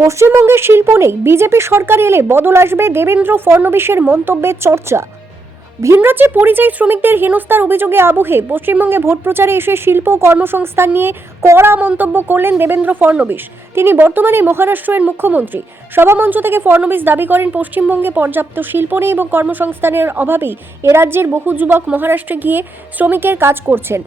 পশ্চিমবঙ্গের শিল্প নেই, বিজেপি সরকার এলে বদল আসবে, দেবেন্দ্র ফডনবিসের মন্তব্যের চর্চা। ভিনরাজ্যে পরিযায়ী শ্রমিকদের হেনস্থার অভিযোগে আবহে পশ্চিমবঙ্গে ভোট প্রচারে এসে শিল্প কর্মসংস্থান নিয়ে কড়া মন্তব্য করলেন দেবেন্দ্র ফডনবিস। তিনি বর্তমানে মহারাষ্ট্রের মুখ্যমন্ত্রী। সভামঞ্চ থেকে ফডনবিস দাবি করেন, পশ্চিমবঙ্গে পর্যাপ্ত শিল্প নেই এবং কর্মসংস্থানের অভাবেই এ রাজ্যের বহু যুবক মহারাষ্ট্রে গিয়ে শ্রমিকের কাজ করছেন।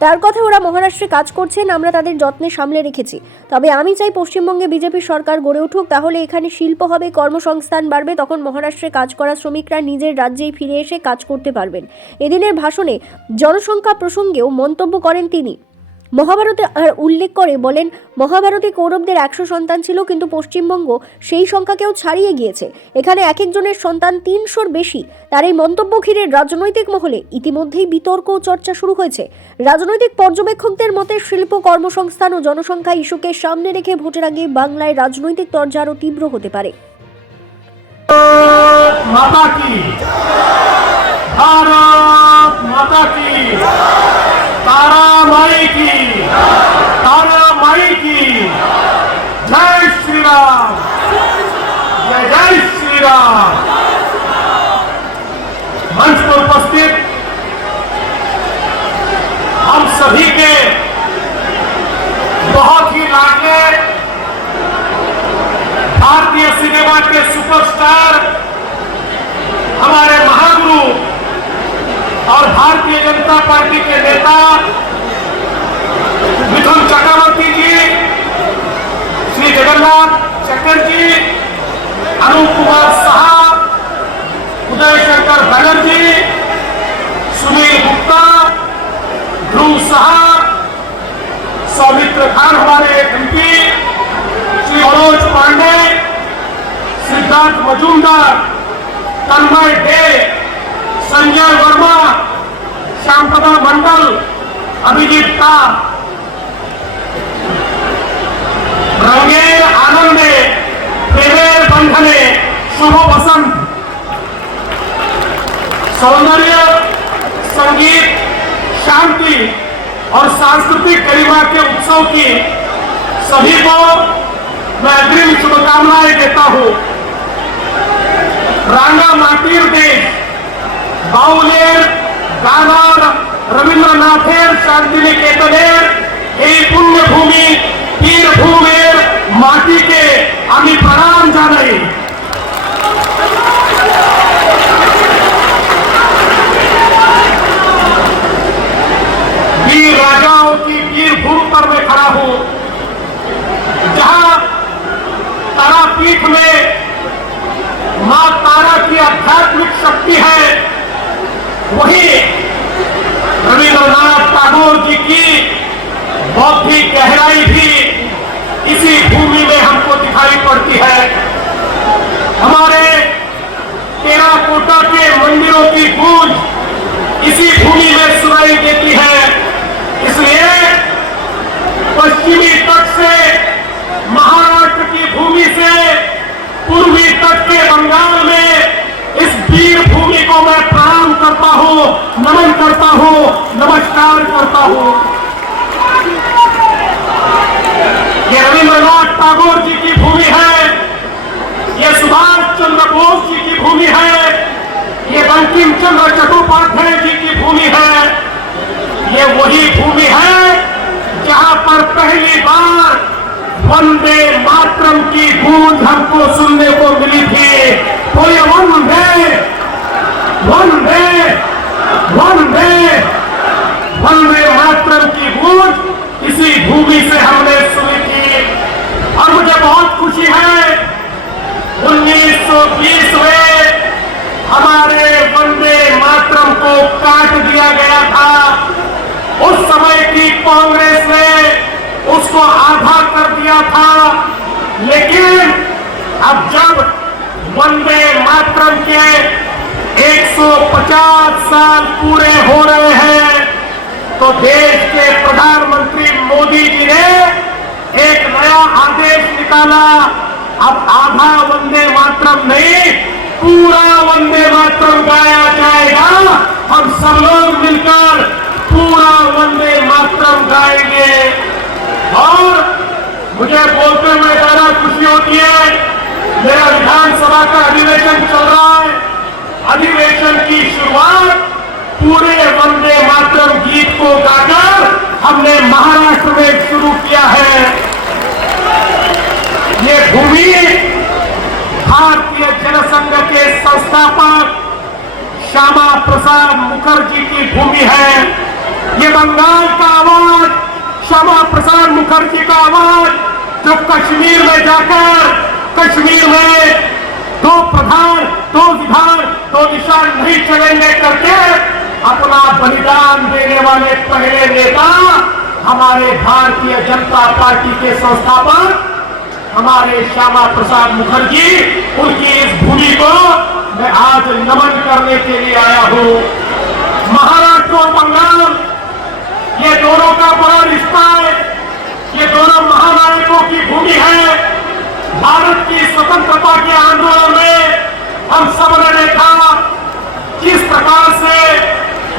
তার কথা, ওরা মহারাষ্ট্রে কাজ করছেন, আমরা তাদের যত্নে সামলে রেখেছি। তবে আমি চাই পশ্চিমবঙ্গে বিজেপি সরকার গড়ে উঠুক, তাহলে এখানে শিল্প হবে, কর্মসংস্থান বাড়বে, তখন মহারাষ্ট্রে কাজ করা শ্রমিকরা নিজের রাজ্যেই ফিরে এসে কাজ করতে পারবেন। এদিনের ভাষণে জনসংখ্যা প্রসঙ্গেও মন্তব্য করেন তিনি। মহাভারতে উল্লেখ করে বলেন, মহাভারতে কৌরবদের 100 সন্তান ছিল, কিন্তু পশ্চিমবঙ্গ সেই সংখ্যাকেও ছাড়িয়ে গিয়েছে। এখানে এক একজনের সন্তান 300-র বেশি। তার এই মন্তব্য ঘিরে রাজনৈতিক মহলে ইতিমধ্যেই বিতর্ক ও চর্চা শুরু হয়েছে। রাজনৈতিক পর্যবেক্ষকদের মতে, শিল্প কর্মসংস্থান ও জনসংখ্যা ইস্যুকে সামনে রেখে ভোটের আগে বাংলায় রাজনৈতিক তরজা আরও তীব্র হতে পারে। माता की भारत माता की तारा माई की जय श्री राम, जय जय श्री राम। मंच पर उपस्थित हम सभी के बहुत ही लाडले भारतीय सिनेमा के सुपरस्टार, हमारे महागुरु और भारतीय जनता पार्टी के नेता मिथुन चक्रवर्ती जी, श्री जगन्नाथ चटर्जी, अनूप कुमार साहब, उदय शंकर बनर्जी, सुनील गुप्ता, ध्रुव साहब, सौमित्र खान हमारे एमपी, श्री मनोज पांडे, सिद्धार्थ मजूमदार, तन्मय डे, संजय वर्मा, श्यामप्रदा मंडल, अभिजीत का, रंगे आनंदे प्रेमेर बंधने शुभ वसंत, सौंदर्य, संगीत, शांति और सांस्कृतिक गरिमा के उत्सव की सभी को मैं अग्रिम शुभकामनाएं देता हूं। रांगा माटीर देश बाउलेर गानार रवींद्रनाथेर शांतिनिकेतनेर এই পুণ্যভূমি বীরভূমের মাটিকে আমি প্রণাম জানাই। वीर राजाओं की वीर भूमि पर मैं खड़ा हूं, जहां तारापीठ में मां तारा की आध्यात्मिक शक्ति है, वही रवींद्रनाथ टैगोर जी की बौद्धिक गहराई भी इसी भूमि में हमको दिखाई पड़ती है। हमारे टेराकोटा के मंदिरों की गूंज इसी भूमि में सुनाई देती है। इसलिए पश्चिमी तट से महाराष्ट्र की भूमि से पूर्वी तट के बंगाल में इस वीर भूमि को मैं प्रणाम करता हूं, नमन करता हूं, नमस्कार करता हूं। ये रवींद्रनाथ टैगोर जी की भूमि है, ये सुभाष चंद्र बोस जी की भूमि है, ये बंकिम चंद्र चट्टोपाध्याय जी की भूमि है। ये वही भूमि है जहां पर पहली बार वंदे मातरम की गूंज हमको सुनने को मिली थी। तो ये वंदे वंदे वंदे वंदे मातरम की गूंज इसी भूमि से हमने सुनी थी। और मुझे बहुत खुशी है, 1920 में हमारे वंदे मातरम को काट दिया गया था। उस समय की कांग्रेस ने उसको आधा कर दिया था, लेकिन अब जब वंदे मातरम के 150 साल पूरे हो रहे हैं, तो देश के प्रधानमंत्री मोदी जी ने एक नया आदेश निकाला। अब आधा वंदे मातरम नहीं, पूरा वंदे मातरम गाया जाएगा। हम सब लोग मिलकर पूरा वंदे मातरम गाएंगे। और मुझे बोलते हुए बड़ा खुशी होती का अधिवेशन चल रहा है। अधिवेशन की शुरुआत पूरे वंदे मातरम गीत को गाकर हमने महाराष्ट्र में शुरू किया है। ये भूमि भारतीय जनसंघ के संस्थापक श्यामा प्रसाद मुखर्जी की भूमि है। ये बंगाल का आवाज, श्यामा प्रसाद मुखर्जी का आवाज, जो कश्मीर में जाकर कश्मीर में दो प्रधान, दो विधान, दो निशान नहीं चलेंगे करके अपना बलिदान देने वाले पहले नेता हमारे भारतीय जनता पार्टी के संस्थापक हमारे श्यामा प्रसाद मुखर्जी, उनकी इस भूमि को मैं आज नमन करने के लिए आया हूं। महाराष्ट्र और बंगाल, ये दोनों का बड़ा रिश्ता है। ये दोनों महानायकों की भूमि है। भारत की स्वतंत्रता के आंदोलन में हम सब ने देखा किस प्रकार से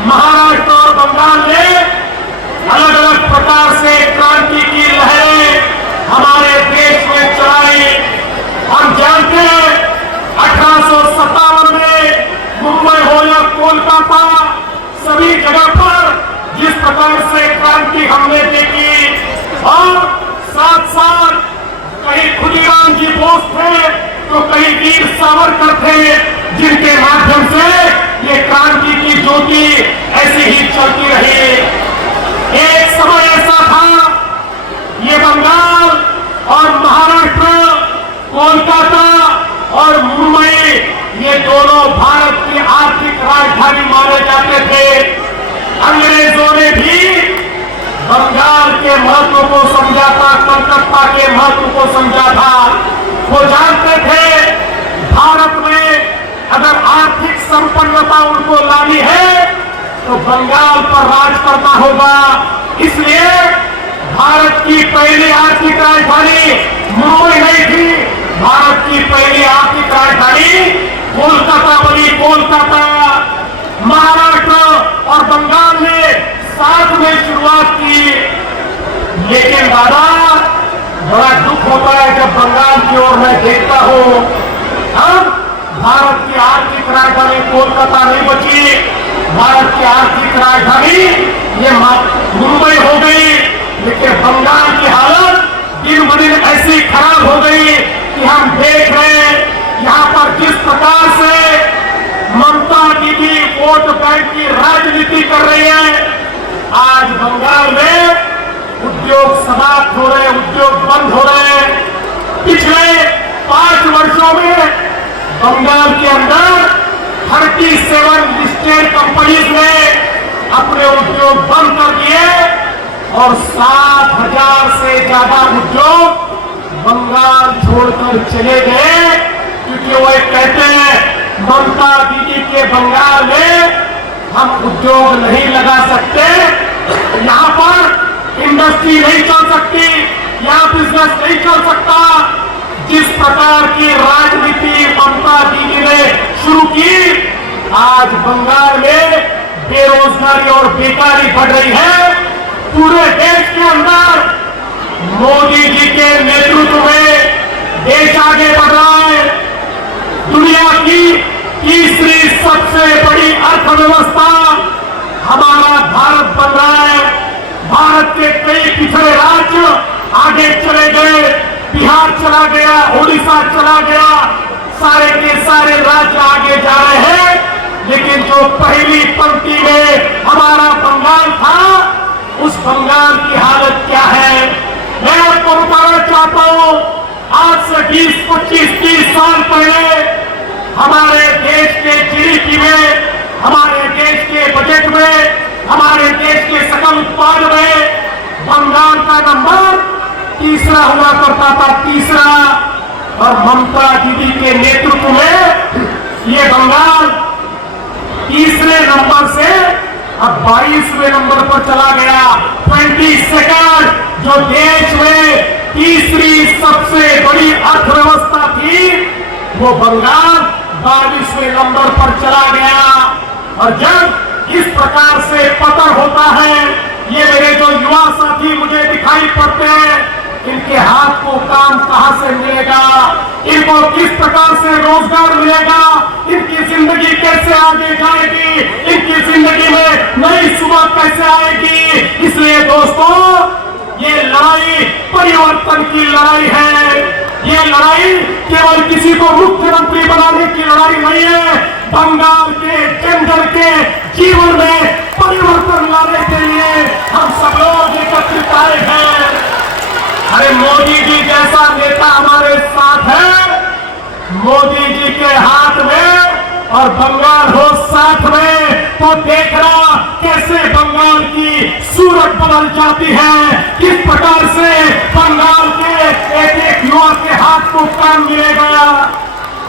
महाराष्ट्र और बंगाल ने अलग अलग प्रकार से क्रांति की लहरें हमारे देश में चलाई। हम जानते हैं 1857 में मुंबई हो या कोलकाता, सभी जगह पर जिस प्रकार से क्रांति हमने देखी, और साथ साथ कहीं खुदीराम जी बोस थे तो कहीं वीर सावरकर थे, जिनके माध्यम से ये क्रांति की ज्योति ऐसी ही चलती रही। एक समय ऐसा था, ये बंगाल और महाराष्ट्र, कोलकाता और मुंबई, ये दोनों भारत की आर्थिक राजधानी माने जाते थे। अंग्रेजों ने भी बंगाल के महत्व को समझा था, कलकत्ता के महत्व को समझा था। वो जानते थे भारत में अगर आर्थिक संपन्नता उनको लानी है तो बंगाल पर राज करना होगा। इसलिए भारत की पहली आर्थिक राजधानी मुंबई नहीं थी, भारत की पहली आर्थिक राजधानी कोलकाता बनी। कोलकाता, महाराष्ट्र और बंगाल ने साथ में शुरुआत की। लेकिन दादा, बड़ा दुख होता है जब बंगाल की ओर मैं देखता हूं, अब भारत की आर्थिक राजधानी कोलकाता नहीं बची, भारत की आर्थिक राजधानी ये मुंबई हो गई। लेकिन बंगाल की हालत दिन ब दिन ऐसी खराब हो गई कि हम देख रहे हैं यहाँ पर जिस प्रकार से ममता दीदी वोट बैंक की राजनीति कर रही है। आज बंगाल में उद्योग समाप्त हो रहे, उद्योग बंद हो रहे हैं। पिछले 5 वर्षों में बंगाल के अंदर 37 लिस्टेड कंपनीज ने अपने उद्योग बंद कर दिए और 7,000 से ज्यादा उद्योग बंगाल छोड़कर चले गए, क्योंकि वो कहते हैं ममता दीदी के बंगाल में हम उद्योग नहीं लगा सकते, यहाँ पर इंडस्ट्री नहीं चल सकती, यहाँ बिजनेस नहीं चल सकता। जिस प्रकार की राजनीति ममता दीदी ने शुरू की, आज बंगाल में बेरोजगारी और बेकारी बढ़ रही है। पूरे देश के अंदर मोदी जी के नेतृत्व में देश आगे बढ़ रहा है। दुनिया की तीसरी सबसे बड़ी अर्थव्यवस्था हमारा भारत बन रहा है। भारत के कई पिछड़े राज्य आगे चले गए, बिहार चला गया, उड़ीसा चला गया, सारे के सारे राज्य आगे जा रहे हैं। लेकिन जो पहली पंक्ति में हमारा बंगाल था, उस बंगाल की हालत क्या है मैं आपको बताना चाहता हूं। आज से 20, 25, 30 साल पहले हमारे देश के जीडीपी में, हमारे देश के बजट में, हमारे देश के सकल उत्पाद में बंगाल का नंबर तीसरा हुआ करता था, तीसरा। और ममता दीदी के नेतृत्व में ये बंगाल तीसरे नंबर से अब 22वें नंबर पर चला गया। 22nd, जो देश में तीसरी सबसे बड़ी अर्थव्यवस्था थी, वो बंगाल 22वें नंबर पर चला गया। और जब इस प्रकार से पतन होता है, ये मेरे जो युवा साथी मुझे दिखाई पड़ते हैं, इनके हाथ को काम कहां से मिलेगा? इनको किस प्रकार से रोजगार मिलेगा, इनकी जिंदगी कैसे आगे जाएगी, इनकी जिंदगी में नई सुबह कैसे आएगी। इसलिए दोस्तों, ये लड़ाई परिवर्तन की लड़ाई है। ये लड़ाई केवल किसी को मुख्यमंत्री बनाने की लड़ाई नहीं है। बंगाल के जनता के जीवन में परिवर्तन लाने के लिए हम सब लोग एकत्रित आए हैं। अरे मोदी जी जैसा नेता हमारे साथ है, मोदी जी के हाथ में और बंगाल हो साथ में, तो देखना कैसे बंगाल की सूरत बदल जाती है, किस प्रकार से बंगाल के एक एक युवा के हाथ को काम मिलेगा।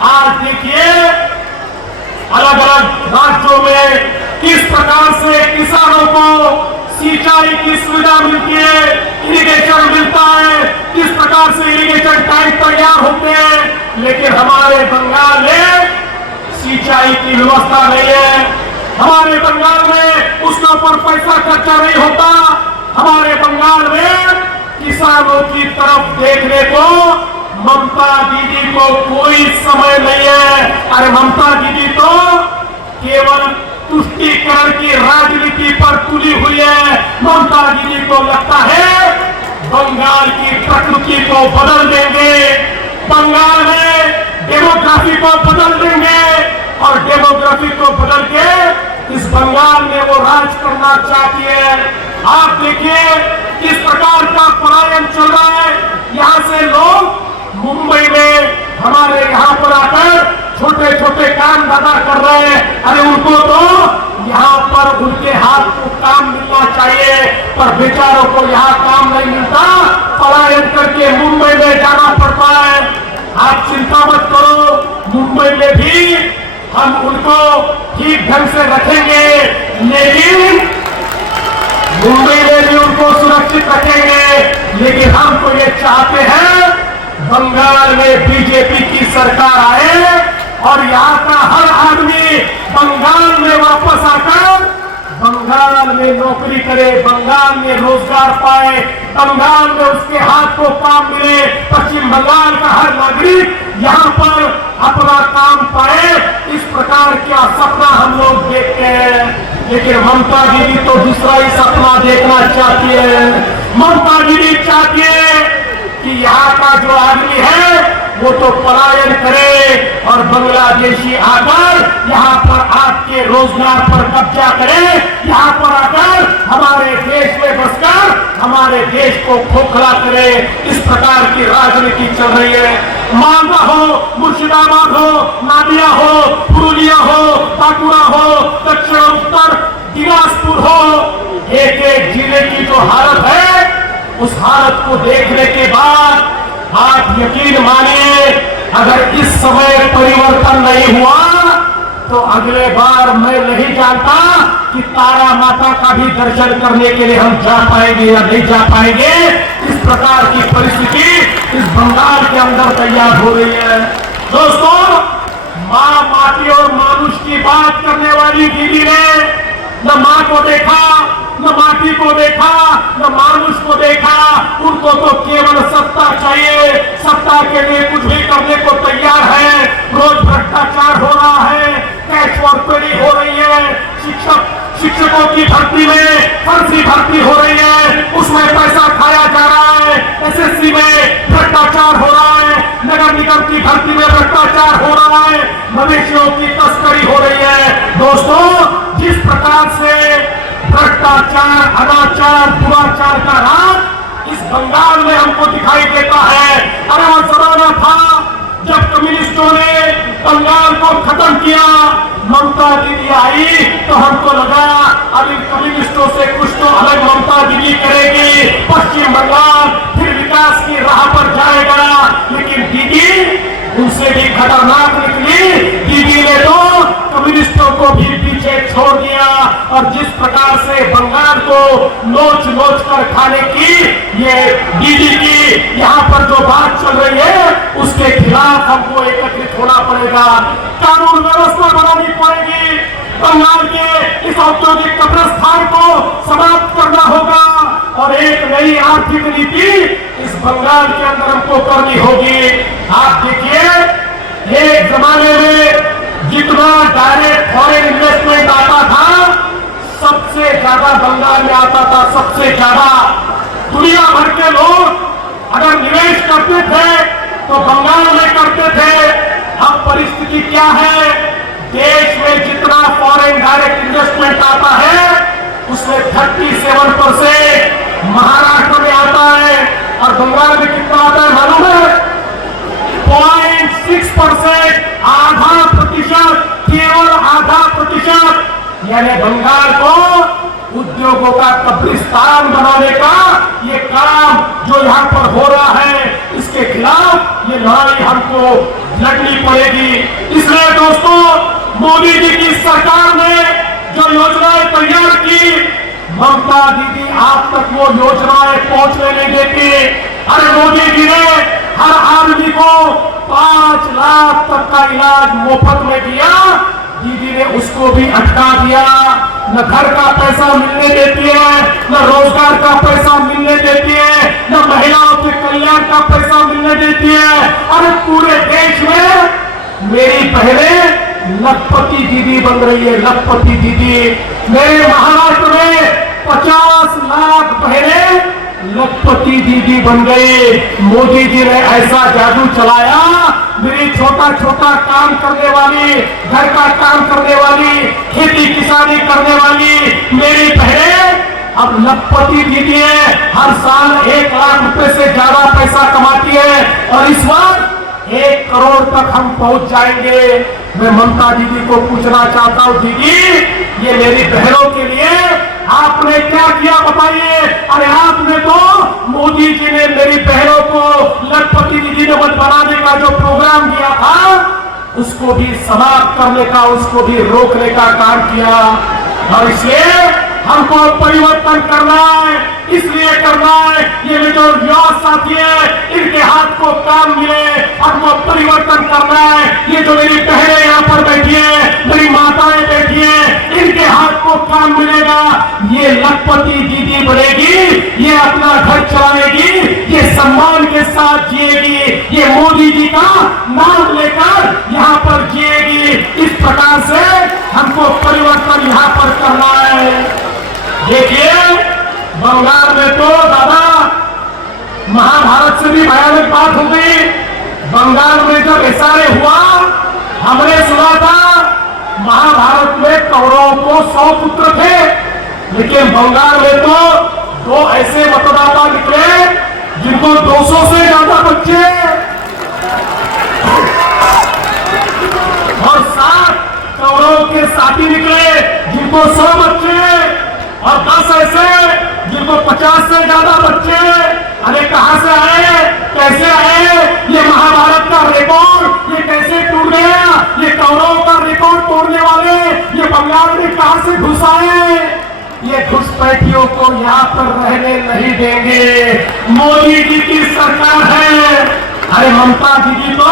आज देखिए अलग अलग राज्यों में किस प्रकार से किसानों को सिंचाई की सुविधा मिलती है, इरिगेशन मिलता है, किस प्रकार से इरिगेशन टैंक तैयार होते हैं। लेकिन हमारे बंगाल में सिंचाई की व्यवस्था नहीं है, हमारे बंगाल में उसके ऊपर पैसा खर्चा नहीं होता। हमारे बंगाल में किसानों की तरफ देखने को ममता दीदी को कोई समय नहीं है। अरे ममता दीदी तो केवल तुष्टीकरण की राजनीति पर तुली हुई है। ममता दीदी को लगता है बंगाल की प्रकृति को बदल देंगे, बंगाल में डेमोग्राफी को बदल देंगे और डेमोग्राफी को बदल के इस बंगाल में वो राज करना चाहती है। आप देखिए किस प्रकार का पलायन चल रहा है। यहाँ से लोग मुंबई में हमारे यहाँ पर आकर छोटे छोटे काम धंधा कर रहे हैं। अरे उनको तो यहाँ पर उनके हाथ को काम मिलना चाहिए, पर बेचारों को यहाँ काम नहीं मिलता, पलायन करके मुंबई में जाना पड़ता है। आप चिंता मत करो, मुंबई में भी हम उनको ठीक ढंग से रखेंगे, लेकिन मुंबई में भी उनको सुरक्षित रखेंगे। लेकिन हम तो ये चाहते हैं बंगाल में बीजेपी की सरकार आए और यहाँ का हर आदमी बंगाल में वापस आकर बंगाल में नौकरी करे, बंगाल में रोजगार पाए, बंगाल में उसके हाथ को काम मिले। पश्चिम बंगाल का हर नागरिक यहाँ पर अपना काम पाए, इस प्रकार का सपना हम लोग देखते हैं। लेकिन ममता दीदी तो दूसरा ही सपना देखना चाहती है। ममता दीदी चाहती है कि यहाँ का जो आदमी है वो तो पलायन करे और बांग्लादेशी आकर यहाँ पर आपके रोजगार पर कब्जा करे, यहाँ पर आकर हमारे देश में बसकर हमारे देश को खोखला करे। इस प्रकार की राजनीति चल रही है। मालदा हो, मुर्शिदाबाद हो, नादिया हो, पुरुलिया हो, बांकुड़ा हो, दक्षिण उत्तर दिनाजपुर हो, एक एक जिले की जो हालत है, उस हालत को देखने के बाद आप यकीन मानिए, अगर इस समय परिवर्तन नहीं हुआ तो अगले बार मैं नहीं जानता कि तारा माता का भी दर्शन करने के लिए हम जा पाएंगे या नहीं जा पाएंगे। इस प्रकार की परिस्थिति इस बंगाल के अंदर तैयार हो रही है। दोस्तों, माँ माटी और मानुष की बात करने वाली दीदी ने न माँ को देखा, न माटी को देखा, न मानुष को देखा। उनको तो केवल सत्ता चाहिए, सत्ता के लिए कुछ भी करने को तैयार है। रोज भ्रष्टाचार हो रहा है, कैश वॉरपेडी हो रही है, शिक्षकों की भर्ती में फर्जी भर्ती हो रही है, उसमें पैसा खाया जा रहा है। एसएससी में भ्रष्टाचार हो रहा है, नगर निगम की भर्ती में भ्रष्टाचार हो रहा है, मवेशियों की तस्करी हो रही है। दोस्तों, जिस प्रकार से भ्रष्टाचार, अनाचार, दुराचार का राज इस बंगाल में हमको दिखाई देता है। अरे वो जमाना था जब कम्युनिस्टों ने बंगाल को खत्म किया, ममता दीदी आई तो हमको लगा अब इन कम्युनिस्टों से कुछ तो अलग ममता दीदी करेगी, पश्चिम बंगाल फिर विकास की राह पर जाएगा। लेकिन दीदी उनसे भी खतरनाक निकली। दीदी ने तो कम्युनिस्टों को भी पीछे छोड़ दिया और जिस प्रकार से बंगाल को नोच नोच कर खाने की ये दीदी की यहाँ पर जो बात चल रही है, उसके खिलाफ हमको एकत्रित होना पड़ेगा, कानून व्यवस्था बनानी पड़ेगी, बंगाल के इस औद्योगिक कब्रिस्तान को समाप्त करना होगा और एक नई आर्थिक नीति इस बंगाल के अंदर हमको करनी होगी। आप देखिए ज्यादा बंगाल में आता था, सबसे ज्यादा। दुनिया भर के लोग अगर निवेश करते थे तो बंगाल में करते थे। अब परिस्थिति क्या है? देश में जितना फॉरेन डायरेक्ट इन्वेस्टमेंट आता है उसमें 37% महाराष्ट्र में आता है, और बंगाल में कितना आता है मालूम है? 0.6%, आधा प्रतिशत, केवल आधा प्रतिशत। यानी बंगाल को उद्योगों का कब्रिस्तान बनाने का ये काम जो यहाँ पर हो रहा है, इसके खिलाफ ये लड़ाई हमको लड़नी पड़ेगी। इसलिए दोस्तों, मोदी जी की सरकार ने जो योजनाएं तैयार की, ममता दीदी आप तक वो योजनाएं पहुंचने नहीं देती। अरे मोदी जी ने हर आदमी को 5 लाख तक का इलाज मुफ्त में दिया, दीदी ने उसको भी अटका दिया। न घर का पैसा मिलने देती है, न रोजगार का पैसा मिलने देती है, न महिलाओं के कल्याण का पैसा मिलने देती है। अरे पूरे देश में मेरी बहनें लखपति दीदी बन रही है, लखपति दीदी। मेरे महाराष्ट्र में 50 लाख बहनें लखपति दीदी बन गई। मोदी जी ने ऐसा जादू चलाया, मेरी छोटा छोटा काम करने वाली, घर का काम करने वाली, खेती किसानी करने वाली मेरी बहनें अब लखपति दीदी है। हर साल 1 लाख रुपए से ज्यादा पैसा कमाती है, और इस बार 1 करोड़ तक हम पहुंच जाएंगे। मैं ममता दीदी को पूछना चाहता हूं, दीदी ये मेरी बहनों के लिए आपने क्या किया बताइए? अरे आपने तो, मोदी जी ने मेरी बहनों को लखपति दीदी ने बनाने का जो प्रोग्राम किया था उसको भी समाप्त करने का, उसको भी रोकने का काम किया। और इसलिए हमको परिवर्तन करना है, इसलिए करना है ये जो युवा साथी है इनके हाथ को काम मिले, हमको परिवर्तन करना है। ये जो मेरी बहनें यहाँ पर बैठी है, मेरी माताएं बैठी है, इनके हाथ को काम मिलेगा। ये लखपति दीदी बनेगी, ये अपना घर चलाएगी, ये सम्मान के साथ जिएगी, ये मोदी जी का नाम लेकर यहाँ पर जिएगी। इस प्रकार से हमको परिवर्तन यहाँ पर करना है। देखिए बंगाल में तो दादा महाभारत से भी भयानक बात हो गई। बंगाल में जब एसआरए हुआ, हमने सुना था महाभारत में कौरवों को 100 पुत्र थे, लेकिन बंगाल में तो 2 ऐसे मतदाता निकले जिनको 200 से ज्यादा बच्चे और 7 कौरवों के साथी निकले जिनको 100 बच्चे, और 10 ऐसे जिनको 50 से ज्यादा बच्चे। अरे कहां से आए, कैसे आए? ये महाभारत का रिकॉर्ड ये कैसे टूट गया? ये कौरवों का रिकॉर्ड तोड़ने वाले ये बंगाल में कहां से घुस आए? ये घुसपैठियों को यहाँ पर रहने नहीं देंगे। मोदी जी की सरकार है। अरे ममता दीदी तो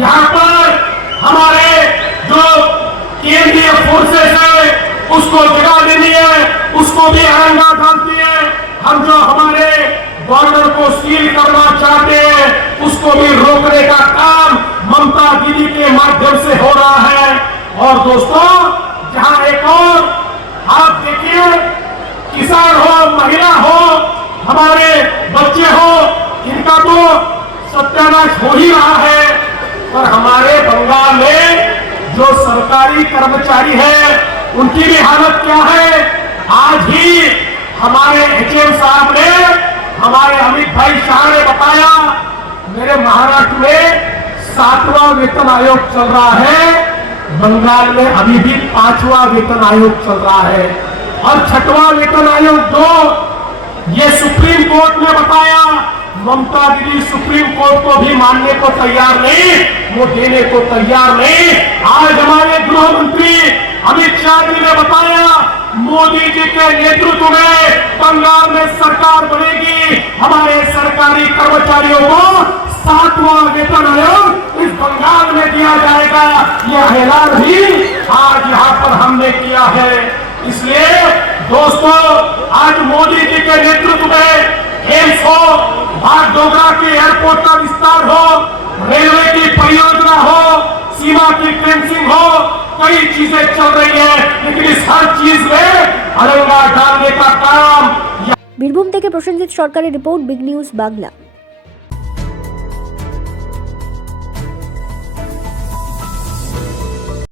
यहाँ पर हमारे जो केंद्रीय फोर्सेस है उसको जगा देनी है, उसको भी आरंगा डालती है। हम जो हमारे बॉर्डर को सील करना चाहते हैं उसको भी रोकने का काम ममता दीदी के माध्यम से हो रहा है। और दोस्तों, जहां एक और आप देखिए, किसान हो, महिला हो, हमारे बच्चे हो, इनका तो सत्यानाश हो ही रहा है। और हमारे बंगाल में जो सरकारी कर्मचारी है उनकी भी हालत क्या है? आज ही हमारे एचएम साहब ने, हमारे अमित भाई शाह ने बताया, मेरे महाराष्ट्र में 7वां वेतन आयोग चल रहा है, बंगाल में अभी भी 5वां वेतन आयोग चल रहा है, और 6वां वेतन आयोग 2। ये सुप्रीम कोर्ट ने बताया। ममता दीदी सुप्रीम कोर्ट को भी मानने को तैयार नहीं, वो देने को तैयार नहीं। आज हमारे गृह मंत्री अमित शाह जी ने बताया, मोदी जी के नेतृत्व में बंगाल में सरकार बनेगी, हमारे सरकारी कर्मचारियों को 7वां वेतन आयोग इस बंगाल में दिया जाएगा। यह ऐलान भी आज यहाँ पर हमने किया है। इसलिए दोस्तों, आज मोदी जी के नेतृत्व में एम्स हो, बागडोगरा के एयरपोर्ट का विस्तार हो, रेलवे की परियोजना हो, सीमा की फेंसिंग हो, कई चीजें चल रही है, लेकिन इस हर चीज में अड़ंगा डालने का काम বীরভূম থেকে প্রসেনজিৎ সরকারের রিপোর্ট, বিগ নিউজ বাংলা।